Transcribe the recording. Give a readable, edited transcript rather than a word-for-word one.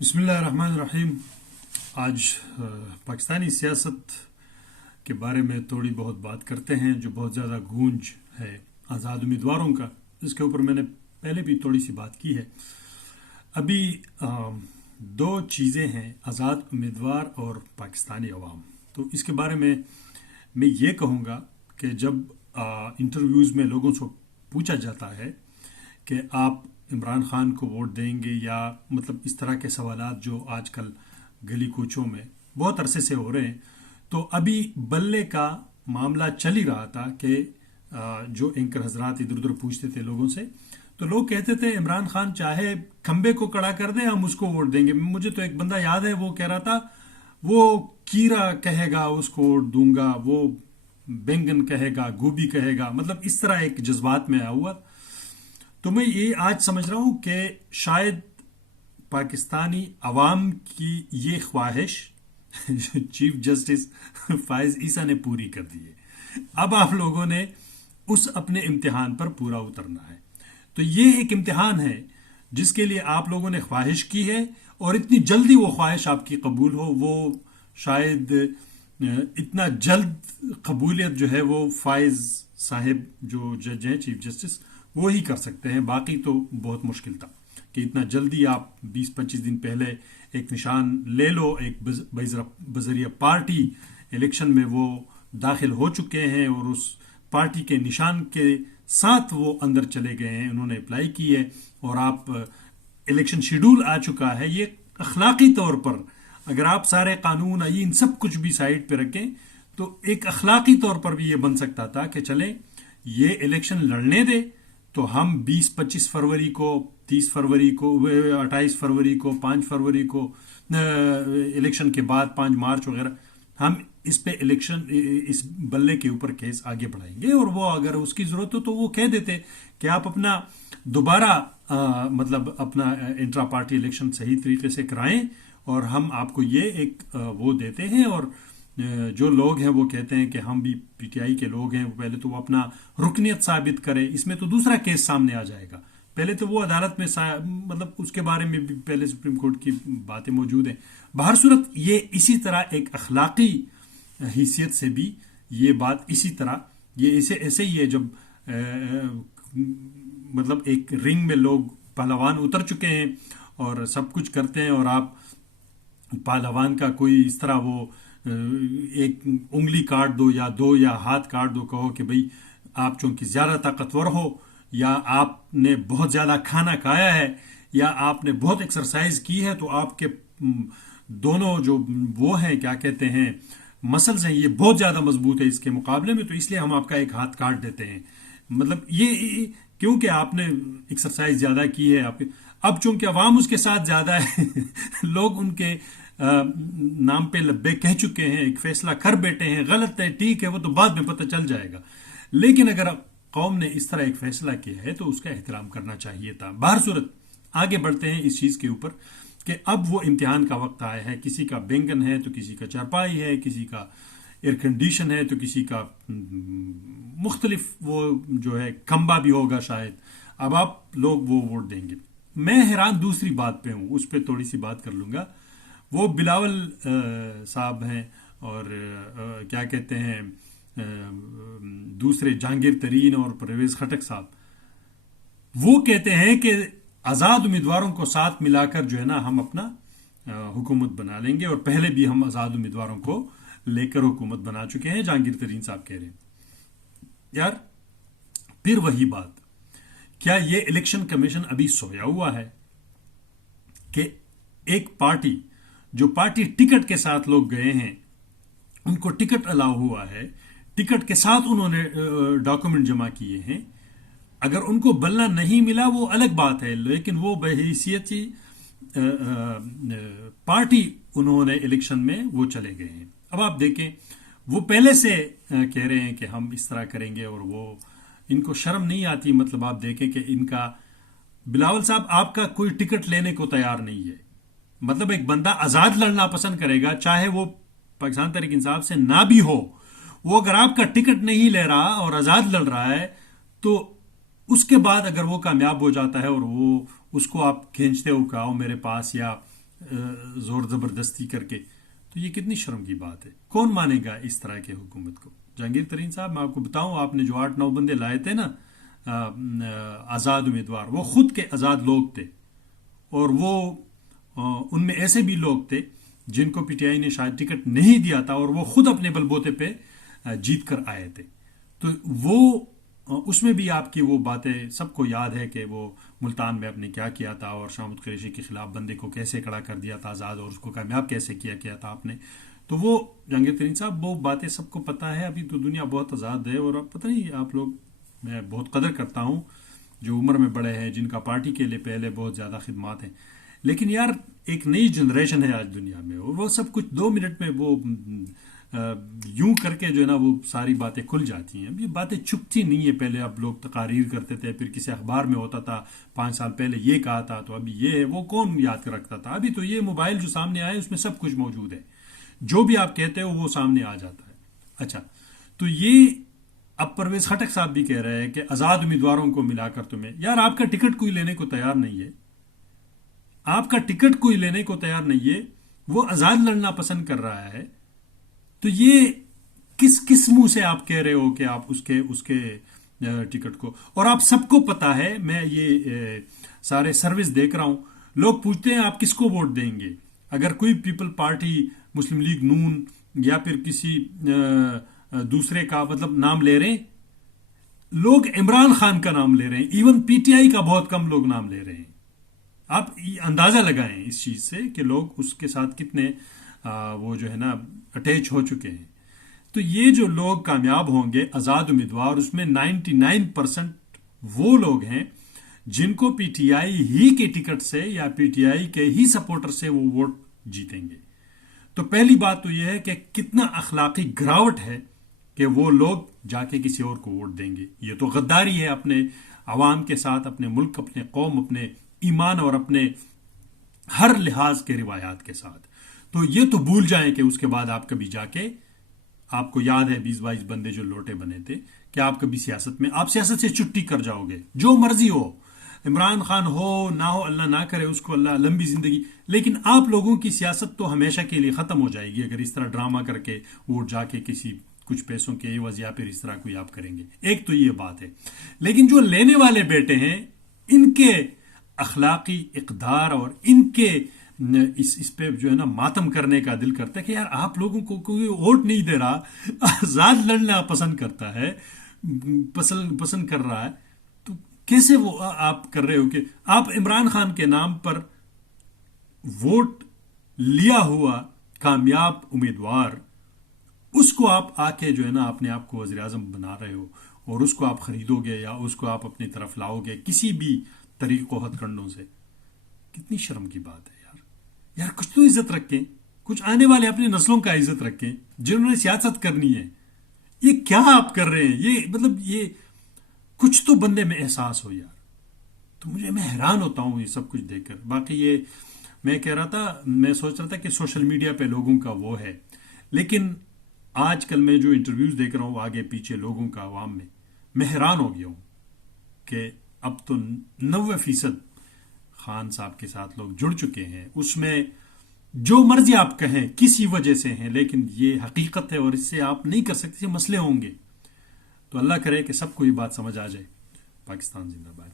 بسم اللہ الرحمن الرحیم. آج پاکستانی سیاست کے بارے میں تھوڑی بہت بات کرتے ہیں جو بہت زیادہ گونج ہے آزاد امیدواروں کا. اس کے اوپر میں نے پہلے بھی تھوڑی سی بات کی ہے. ابھی دو چیزیں ہیں، آزاد امیدوار اور پاکستانی عوام. تو اس کے بارے میں یہ کہوں گا کہ جب انٹرویوز میں لوگوں سے پوچھا جاتا ہے کہ آپ عمران خان کو ووٹ دیں گے یا مطلب اس طرح کے سوالات جو آج کل گلی کوچوں میں بہت عرصے سے ہو رہے ہیں، تو ابھی بلے کا معاملہ چل ہی رہا تھا کہ جو اینکر حضرات ادھر ادھر پوچھتے تھے لوگوں سے، تو لوگ کہتے تھے عمران خان چاہے کھمبے کو کڑا کر دیں ہم اس کو ووٹ دیں گے. مجھے تو ایک بندہ یاد ہے، وہ کہہ رہا تھا وہ کیرا کہے گا اس کو ووٹ دوں گا، وہ بینگن کہے گا، گوبھی کہے گا، مطلب اس طرح ایک جذبات میں آیا ہوا. تو میں یہ آج سمجھ رہا ہوں کہ شاید پاکستانی عوام کی یہ خواہش چیف جسٹس فائز عیسیٰ نے پوری کر دی ہے. اب آپ لوگوں نے اس اپنے امتحان پر پورا اترنا ہے. تو یہ ایک امتحان ہے جس کے لیے آپ لوگوں نے خواہش کی ہے، اور اتنی جلدی وہ خواہش آپ کی قبول ہو، وہ شاید اتنا جلد قبولیت جو ہے وہ فائز صاحب جو جج ہیں چیف جسٹس وہ ہی کر سکتے ہیں. باقی تو بہت مشکل تھا کہ اتنا جلدی آپ 20-25 دن پہلے ایک نشان لے لو. ایک بذریعہ پارٹی الیکشن میں وہ داخل ہو چکے ہیں اور اس پارٹی کے نشان کے ساتھ وہ اندر چلے گئے ہیں، انہوں نے اپلائی کی ہے، اور آپ الیکشن شیڈول آ چکا ہے. یہ اخلاقی طور پر اگر آپ سارے قانون آئین سب کچھ بھی سائڈ پہ رکھیں تو ایک اخلاقی طور پر بھی یہ بن سکتا تھا کہ چلیں یہ الیکشن لڑنے دے، تو ہم 20-25 فروری کو، 30 فروری کو، 28 فروری کو، 5 فروری کو الیکشن کے بعد 5 مارچ وغیرہ ہم اس پہ الیکشن اس بلے کے اوپر کیس آگے بڑھائیں گے. اور وہ اگر اس کی ضرورت ہو تو وہ کہہ دیتے کہ آپ اپنا دوبارہ مطلب اپنا انٹرا پارٹی الیکشن صحیح طریقے سے کرائیں، اور ہم آپ کو یہ ایک وہ دیتے ہیں. اور جو لوگ ہیں وہ کہتے ہیں کہ ہم بھی پی ٹی آئی کے لوگ ہیں، پہلے تو وہ اپنا رکنیت ثابت کرے. اس میں تو دوسرا کیس سامنے آ جائے گا. پہلے تو وہ عدالت میں مطلب اس کے بارے میں بھی پہلے سپریم کورٹ کی باتیں موجود ہیں. بہر صورت یہ اسی طرح ایک اخلاقی حیثیت سے بھی یہ بات اسی طرح یہ ایسے ہی ہے. جب مطلب ایک رنگ میں لوگ پہلوان اتر چکے ہیں اور سب کچھ کرتے ہیں، اور آپ پہلوان کا کوئی اس طرح وہ ایک انگلی کاٹ دو یا ہاتھ کاٹ دو، کہو کہ بھئی آپ چونکہ زیادہ طاقتور ہو، یا آپ نے بہت زیادہ کھانا کھایا ہے، یا آپ نے بہت ایکسرسائز کی ہے، تو آپ کے دونوں جو وہ ہیں کیا کہتے ہیں مسلز ہیں یہ بہت زیادہ مضبوط ہے اس کے مقابلے میں، تو اس لیے ہم آپ کا ایک ہاتھ کاٹ دیتے ہیں. مطلب یہ کیونکہ آپ نے ایکسرسائز زیادہ کی ہے. اب چونکہ عوام اس کے ساتھ زیادہ ہے لوگ ان کے نام پہ لبے کہہ چکے ہیں، ایک فیصلہ کر بیٹھے ہیں. غلط ہے، ٹھیک ہے، وہ تو بعد میں پتہ چل جائے گا، لیکن اگر قوم نے اس طرح ایک فیصلہ کیا ہے تو اس کا احترام کرنا چاہیے تھا. بہر صورت آگے بڑھتے ہیں اس چیز کے اوپر کہ اب وہ امتحان کا وقت آیا ہے. کسی کا بینگن ہے تو کسی کا چارپائی ہے، کسی کا ایئر کنڈیشن ہے تو کسی کا مختلف وہ جو ہے کھمبا بھی ہوگا شاید. اب آپ لوگ وہ ووٹ دیں گے. میں حیران دوسری بات پہ ہوں، اس پہ تھوڑی سی بات کر لوں گا. وہ بلاول صاحب ہیں اور کیا کہتے ہیں دوسرے جہانگیر ترین اور پرویز خٹک صاحب، وہ کہتے ہیں کہ آزاد امیدواروں کو ساتھ ملا کر جو ہے نا ہم اپنا حکومت بنا لیں گے، اور پہلے بھی ہم آزاد امیدواروں کو لے کر حکومت بنا چکے ہیں. جہانگیر ترین صاحب کہہ رہے ہیں یار پھر وہی بات، کیا یہ الیکشن کمیشن ابھی سویا ہوا ہے کہ ایک پارٹی جو پارٹی ٹکٹ کے ساتھ لوگ گئے ہیں، ان کو ٹکٹ الاؤ ہوا ہے، ٹکٹ کے ساتھ انہوں نے ڈاکومنٹ جمع کیے ہیں، اگر ان کو بلنا نہیں ملا وہ الگ بات ہے، لیکن وہ بحیثیت پارٹی انہوں نے الیکشن میں وہ چلے گئے ہیں. اب آپ دیکھیں وہ پہلے سے کہہ رہے ہیں کہ ہم اس طرح کریں گے، اور وہ ان کو شرم نہیں آتی. مطلب آپ دیکھیں کہ ان کا بلاول صاحب آپ کا کوئی ٹکٹ لینے کو تیار نہیں ہے. مطلب ایک بندہ آزاد لڑنا پسند کرے گا چاہے وہ پاکستان تحریک انصاف سے نہ بھی ہو، وہ اگر آپ کا ٹکٹ نہیں لے رہا اور آزاد لڑ رہا ہے تو اس کے بعد اگر وہ کامیاب ہو جاتا ہے اور وہ اس کو آپ کھینچتے ہو کہ آؤ میرے پاس یا زور زبردستی کر کے، تو یہ کتنی شرم کی بات ہے. کون مانے گا اس طرح کے حکومت کو؟ جہانگیر ترین صاحب، میں آپ کو بتاؤں، آپ نے جو 8-9 بندے لائے تھے نا آزاد امیدوار، وہ خود کے آزاد لوگ تھے، اور وہ ان میں ایسے بھی لوگ تھے جن کو پی ٹی آئی نے شاید ٹکٹ نہیں دیا تھا، اور وہ خود اپنے بل بوتے پہ جیت کر آئے تھے. تو وہ اس میں بھی آپ کی وہ باتیں سب کو یاد ہے کہ وہ ملتان میں آپ نے کیا کیا تھا، اور شامت قریشی کے خلاف بندے کو کیسے کھڑا کر دیا تھا آزاد، اور اس کو کامیاب کیسے کیا تھا آپ نے. تو وہ جہانگیر ترین صاحب، وہ باتیں سب کو پتہ ہے. ابھی تو دنیا بہت آزاد ہے، اور اب پتہ نہیں آپ لوگ، میں بہت قدر کرتا ہوں جو عمر میں بڑے ہیں، جن کا پارٹی کے لیے پہلے بہت زیادہ خدمات ہیں، لیکن یار ایک نئی جنریشن ہے آج دنیا میں، اور وہ سب کچھ 2 منٹ میں وہ یوں کر کے جو ہے نا وہ ساری باتیں کھل جاتی ہیں. اب یہ باتیں چھپتی نہیں ہے. پہلے اب لوگ تقاریر کرتے تھے، پھر کسی اخبار میں ہوتا تھا 5 سال پہلے یہ کہا تھا، تو ابھی یہ ہے، وہ کون یاد کر رکھتا تھا؟ ابھی تو یہ موبائل جو سامنے آئے اس میں سب کچھ موجود ہے، جو بھی آپ کہتے ہو وہ سامنے آ جاتا ہے. اچھا، تو یہ اب پرویز خٹک صاحب بھی کہہ رہے ہیں کہ آزاد امیدواروں کو ملا کر تمہیں، یار آپ کا ٹکٹ کوئی لینے کو تیار نہیں ہے، آپ کا ٹکٹ کوئی لینے کو تیار نہیں ہے، وہ آزاد لڑنا پسند کر رہا ہے. تو یہ کس منہ سے آپ کہہ رہے ہو کہ آپ اس کے ٹکٹ کو؟ اور آپ سب کو پتا ہے، میں یہ سارے سروس دیکھ رہا ہوں، لوگ پوچھتے ہیں آپ کس کو ووٹ دیں گے. اگر کوئی پیپل پارٹی، مسلم لیگ نون، یا پھر کسی دوسرے کا مطلب نام لے رہے ہیں، لوگ عمران خان کا نام لے رہے ہیں، ایون پی ٹی آئی کا بہت کم لوگ نام لے رہے ہیں. آپ اندازہ لگائیں اس چیز سے کہ لوگ اس کے ساتھ کتنے وہ جو ہے نا اٹیچ ہو چکے ہیں. تو یہ جو لوگ کامیاب ہوں گے آزاد امیدوار، اس میں 99% وہ لوگ ہیں جن کو پی ٹی آئی ہی کے ٹکٹ سے یا پی ٹی آئی کے ہی سپورٹر سے وہ ووٹ جیتیں گے. تو پہلی بات تو یہ ہے کہ کتنا اخلاقی گراوٹ ہے کہ وہ لوگ جا کے کسی اور کو ووٹ دیں گے. یہ تو غداری ہے اپنے عوام کے ساتھ، اپنے ملک، اپنے قوم، اپنے ایمان اور اپنے ہر لحاظ کے روایات کے ساتھ. تو یہ تو بھول جائیں کہ اس کے بعد آپ کبھی جا کے، آپ کو یاد ہے 20-22 بندے جو لوٹے بنے تھے، کہ آپ کبھی سیاست میں، آپ سیاست سے چھٹی کر جاؤ گے. جو مرضی ہو، عمران خان ہو نہ ہو، اللہ نہ کرے اس کو، اللہ لمبی زندگی، لیکن آپ لوگوں کی سیاست تو ہمیشہ کے لیے ختم ہو جائے گی اگر اس طرح ڈرامہ کر کے ووٹ جا کے کسی کچھ پیسوں کے عوض یا پھر اس طرح کوئی آپ کریں گے. ایک تو یہ بات ہے. لیکن جو لینے والے بیٹے ہیں، ان کے اخلاقی اقدار اور ان کے اس پہ جو ہے نا ماتم کرنے کا دل کرتا ہے کہ یار آپ لوگوں کو کوئی ووٹ نہیں دے رہا، آزاد لڑنا پسند کرتا ہے، پسند کر رہا ہے. تو کیسے وہ آپ کر رہے ہو کہ آپ عمران خان کے نام پر ووٹ لیا ہوا کامیاب امیدوار، اس کو آپ آ کے جو ہے نا اپنے آپ کو وزیر اعظم بنا رہے ہو، اور اس کو آپ خریدو گے یا اس کو آپ اپنی طرف لاؤ گے کسی بھی طریق و ہتھ کنڈوں سے. کتنی شرم کی بات ہے یار. کچھ تو عزت رکھیں، کچھ آنے والے اپنی نسلوں کا عزت رکھیں جنہوں نے سیاست کرنی ہے. یہ کیا آپ کر رہے ہیں؟ یہ مطلب یہ کچھ تو بندے میں احساس ہو یار. تو میں حیران ہوتا ہوں یہ سب کچھ دیکھ کر. باقی یہ میں کہہ رہا تھا، میں سوچ رہا تھا کہ سوشل میڈیا پہ لوگوں کا وہ ہے، لیکن آج کل میں جو انٹرویوز دیکھ رہا ہوں آگے پیچھے لوگوں کا عوام میں حیران ہو گیا ہوں کہ اب تو 90% خان صاحب کے ساتھ لوگ جڑ چکے ہیں. اس میں جو مرضی آپ کہیں کسی وجہ سے ہیں، لیکن یہ حقیقت ہے اور اس سے آپ نہیں کر سکتے، مسئلے ہوں گے. تو اللہ کرے کہ سب کو یہ بات سمجھ آ جائے. پاکستان زندہ باد.